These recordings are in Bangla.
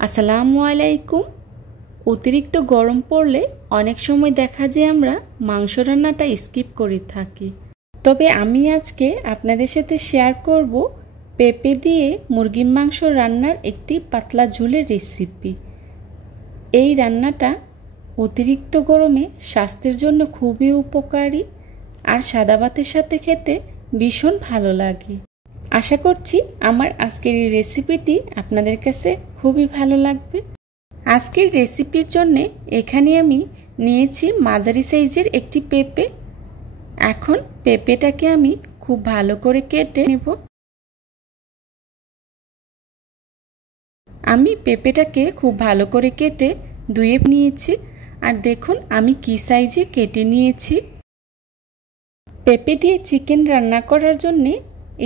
আসসালামু আলাইকুম। অতিরিক্ত গরম পড়লে অনেক সময় দেখা যায় আমরা মাংস রান্নাটা স্কিপ করে থাকি। তবে আমি আজকে আপনাদের সাথে শেয়ার করব পেঁপে দিয়ে মুরগির মাংস রান্নার একটি পাতলা ঝোলের রেসিপি। এই রান্নাটা অতিরিক্ত গরমে স্বাস্থ্যের জন্য খুবই উপকারী আর সাদা ভাতের সাথে খেতে ভীষণ ভালো লাগে। আশা করছি আমার আজকের এই রেসিপিটি আপনাদের কাছে খুবই ভালো লাগবে। আজকের রেসিপির জন্য এখানে আমি নিয়েছি মাঝারি সাইজের একটি পেঁপে। এখন পেঁপেটাকে আমি খুব ভালো করে কেটে নেব। আমি পেঁপেটাকে খুব ভালো করে কেটে ধুয়ে নিয়েছি। আর দেখুন আমি কি সাইজে কেটে নিয়েছি। পেঁপে দিয়ে চিকেন রান্না করার জন্যে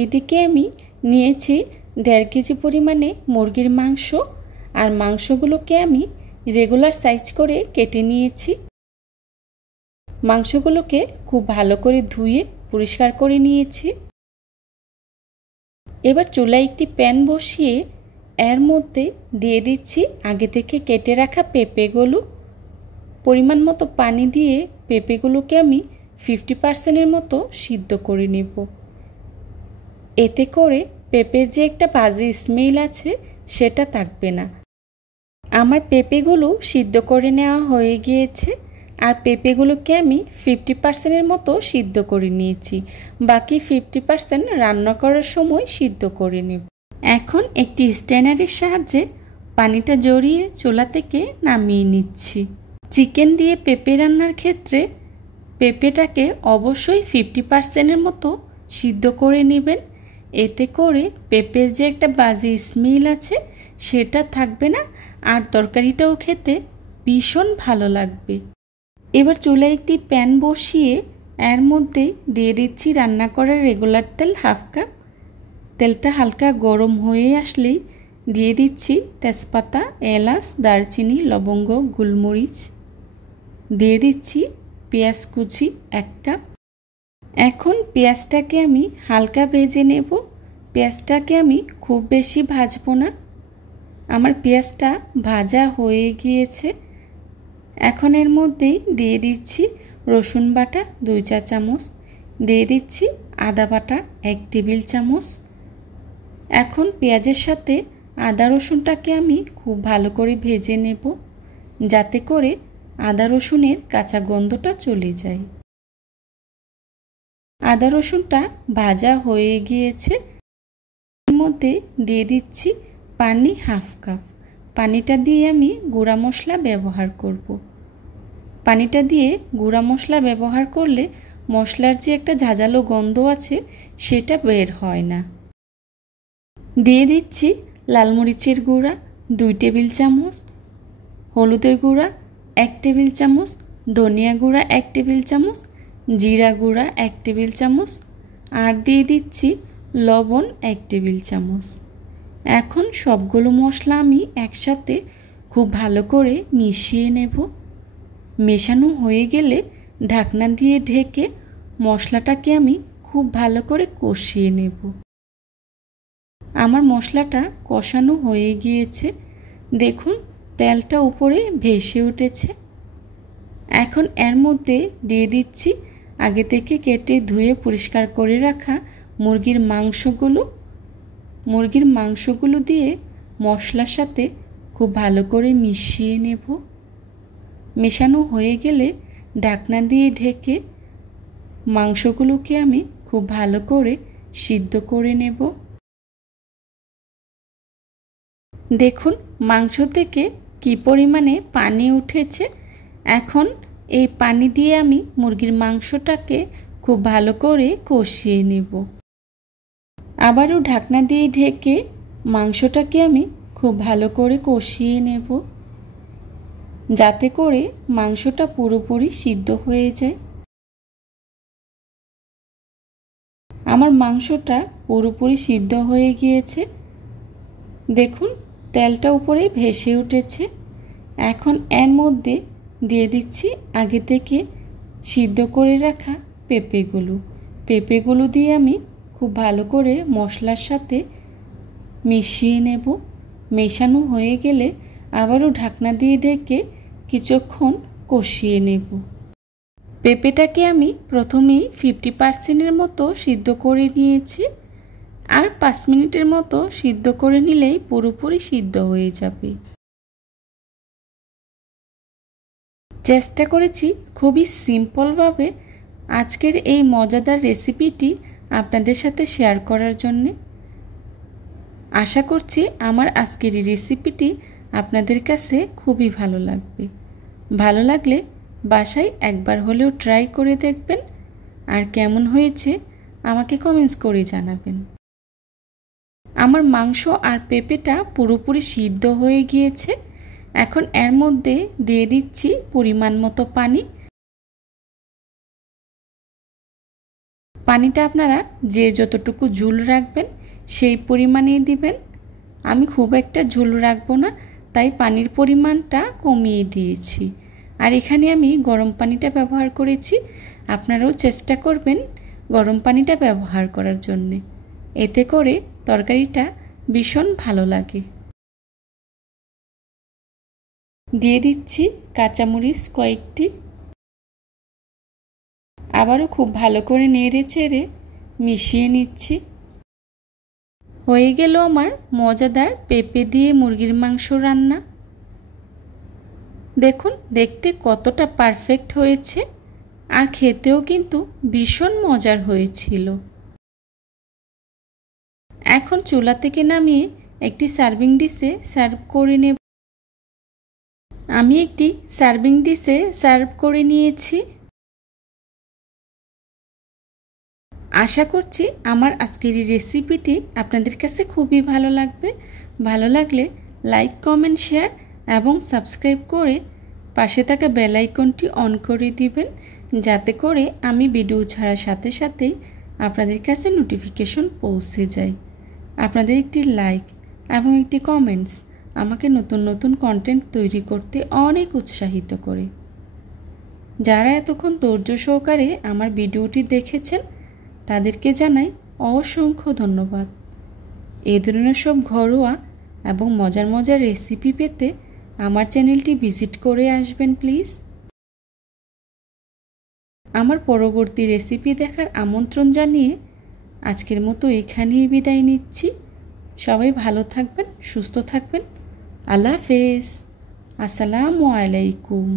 এদিকে আমি নিয়েছি 1.5 কেজি পরিমাণে মুরগির মাংস। আর মাংসগুলোকে আমি রেগুলার সাইজ করে কেটে নিয়েছি। মাংসগুলোকে খুব ভালো করে ধুয়ে পরিষ্কার করে নিয়েছি। এবার চুলায় একটি প্যান বসিয়ে এর মধ্যে দিয়ে দিচ্ছি আগে থেকে কেটে রাখা পেঁপেগুলো। পরিমাণ মতো পানি দিয়ে পেঁপেগুলোকে আমি 50% মতো সিদ্ধ করে নেব। এতে করে পেঁপের যে একটা বাজে স্মেল আছে সেটা থাকবে না। আমার পেঁপেগুলো সিদ্ধ করে নেওয়া হয়ে গিয়েছে। আর পেঁপেগুলোকে আমি 50% মতো সিদ্ধ করে নিয়েছি। বাকি 50% রান্না করার সময় সিদ্ধ করে নেব। এখন একটি স্ট্যানারের সাহায্যে পানিটা জড়িয়ে চুলা থেকে নামিয়ে নিচ্ছি। চিকেন দিয়ে পেঁপে রান্নার ক্ষেত্রে পেঁপেটাকে অবশ্যই 50% মতো সিদ্ধ করে নেবেন। এতে করে পেঁপের যে একটা বাজে স্মেল আছে সেটা থাকবে না আর তরকারিটাও খেতে ভীষণ ভালো লাগবে। এবার চুলায় একটি প্যান বসিয়ে এর মধ্যে দিয়ে দিচ্ছি রান্না করার রেগুলার তেল 1/2 কাপ। তেলটা হালকা গরম হয়ে আসলেই দিয়ে দিচ্ছি তেজপাতা, এলাচ, দারচিনি, লবঙ্গ, গোলমরিচ। দিয়ে দিচ্ছি পেঁয়াজ কুচি 1 কাপ। এখন পেঁয়াজটাকে আমি হালকা ভেজে নেব। পেঁয়াজটাকে আমি খুব বেশি ভাজবো না। আমার পেঁয়াজটা ভাজা হয়ে গিয়েছে। এখন এর মধ্যেই দিয়ে দিচ্ছি রসুন বাটা 2 চা চামচ। দিয়ে দিচ্ছি আদা বাটা 1 টেবিল চামচ। এখন পেঁয়াজের সাথে আদা রসুনটাকে আমি খুব ভালো করে ভেজে নেব, যাতে করে আদা রসুনের কাঁচা গন্ধটা চলে যায়। আদা রসুনটা ভাজা হয়ে গিয়েছে। এর মধ্যে দিয়ে দিচ্ছি পানি 1/2 কাপ। পানিটা দিয়ে আমি গুঁড়া মশলা ব্যবহার করব। পানিটা দিয়ে গুঁড়া মশলা ব্যবহার করলে মশলার যে একটা ঝাঁঝালো গন্ধ আছে সেটা বের হয় না। দিয়ে দিচ্ছি লাল মরিচের গুঁড়া 2 টেবিল চামচ, হলুদের গুঁড়া 1 টেবিল চামচ, ধনিয়া গুঁড়া 1 টেবিল চামচ, জিরা গুঁড়া 1 টেবিল চামচ আর দিয়ে দিচ্ছি লবণ 1 টেবিল চামচ। এখন সবগুলো মশলা আমি একসাথে খুব ভালো করে মিশিয়ে নেব। মেশানো হয়ে গেলে ঢাকনা দিয়ে ঢেকে মশলাটাকে আমি খুব ভালো করে কষিয়ে নেব। আমার মশলাটা কষানো হয়ে গিয়েছে। দেখুন তেলটা উপরে ভেসে উঠেছে। এখন এর মধ্যে দিয়ে দিচ্ছি আগে থেকে কেটে ধুয়ে পরিষ্কার করে রাখা মুরগির মাংসগুলো। মুরগির মাংসগুলো দিয়ে মশলার সাথে খুব ভালো করে মিশিয়ে নেব। মেশানো হয়ে গেলে ঢাকনা দিয়ে ঢেকে মাংসগুলোকে আমি খুব ভালো করে সিদ্ধ করে নেব। দেখুন মাংস থেকে কি পরিমাণে পানি উঠেছে। এখন এই পানি দিয়ে আমি মুরগির মাংসটাকে খুব ভালো করে কষিয়ে নেব। আবারও ঢাকনা দিয়ে ঢেকে মাংসটাকে আমি খুব ভালো করে কষিয়ে নেব, যাতে করে মাংসটা পুরোপুরি সিদ্ধ হয়ে যায়। আমার মাংসটা পুরোপুরি সিদ্ধ হয়ে গিয়েছে। দেখুন তেলটা উপরে ভেসে উঠেছে। এখন এর মধ্যে দিয়ে দিচ্ছি আগে থেকে সিদ্ধ করে রাখা পেঁপেগুলো দিয়ে আমি খুব ভালো করে মশলার সাথে মিশিয়ে নেব। মেশানো হয়ে গেলে আবারও ঢাকনা দিয়ে ঢেকে কিছুক্ষণ কষিয়ে নেব। পেঁপেটাকে আমি প্রথমেই 50% মতো সিদ্ধ করে নিয়েছি, আর 5 মিনিটের মতো সিদ্ধ করে নিলেই পুরোপুরি সিদ্ধ হয়ে যাবে। চেষ্টা করেছি খুবই সিম্পলভাবে আজকের এই মজাদার রেসিপিটি আপনাদের সাথে শেয়ার করার জন্যে। আশা করছি আমার আজকের এই রেসিপিটি আপনাদের কাছে খুবই ভালো লাগবে। ভালো লাগলে বাসায় একবার হলেও ট্রাই করে দেখবেন, আর কেমন হয়েছে আমাকে কমেন্টস করে জানাবেন। আমার মাংস আর পেঁপেটা পুরোপুরি সিদ্ধ হয়ে গিয়েছে। এখন এর মধ্যে দিয়ে দিচ্ছি পরিমাণ মতো পানি। পানিটা আপনারা যে যতটুকু ঝোল রাখবেন সেই পরিমাণেই দিবেন। আমি খুব একটা ঝোল রাখবো না, তাই পানির পরিমাণটা কমিয়ে দিয়েছি। আর এখানে আমি গরম পানিটা ব্যবহার করেছি। আপনারাও চেষ্টা করবেন গরম পানিটা ব্যবহার করার জন্যে, এতে করে তরকারিটা ভীষণ ভালো লাগে। দিয়ে দিচ্ছি কাঁচামরিচ কয়েকটি। আবারও খুব ভালো করে নেড়ে চেড়ে মিশিয়ে নিচ্ছি। হয়ে গেল আমার মজাদার পেঁপে দিয়ে মুরগির মাংস রান্না। দেখুন দেখতে কতটা পারফেক্ট হয়েছে, আর খেতেও কিন্তু ভীষণ মজার হয়েছিল। এখন চুলা থেকে নামিয়ে একটি সার্ভিং ডিশে সার্ভ করে নেব। আমি একটি সার্ভিং ডিশে সার্ভ করে নিয়েছি। আশা করছি আমার আজকের এই রেসিপিটি আপনাদের কাছে খুবই ভালো লাগবে। ভালো লাগলে লাইক, কমেন্ট, শেয়ার এবং সাবস্ক্রাইব করে পাশে থাকা বেল আইকনটি অন করে দিবেন, যাতে করে আমি ভিডিও ছাড়ার সাথে সাথেই আপনাদের কাছে নোটিফিকেশন পৌঁছে যায়। আপনাদের একটি লাইক এবং একটি কমেন্টস আমাকে নতুন নতুন কন্টেন্ট তৈরি করতে অনেক উৎসাহিত করে। যারা এতক্ষণ ধৈর্য সহকারে আমার ভিডিওটি দেখেছেন তাদেরকে জানাই অসংখ্য ধন্যবাদ। এই ধরনের সব ঘরোয়া এবং মজার মজার রেসিপি পেতে আমার চ্যানেলটি ভিজিট করে আসবেন প্লিজ। আমার পরবর্তী রেসিপি দেখার আমন্ত্রণ জানিয়ে আজকের মতো এখানেই বিদায় নিচ্ছি। সবাই ভালো থাকবেন, সুস্থ থাকবেন। আল্লাহ হাফেজ। আসসালামু আলাইকুম।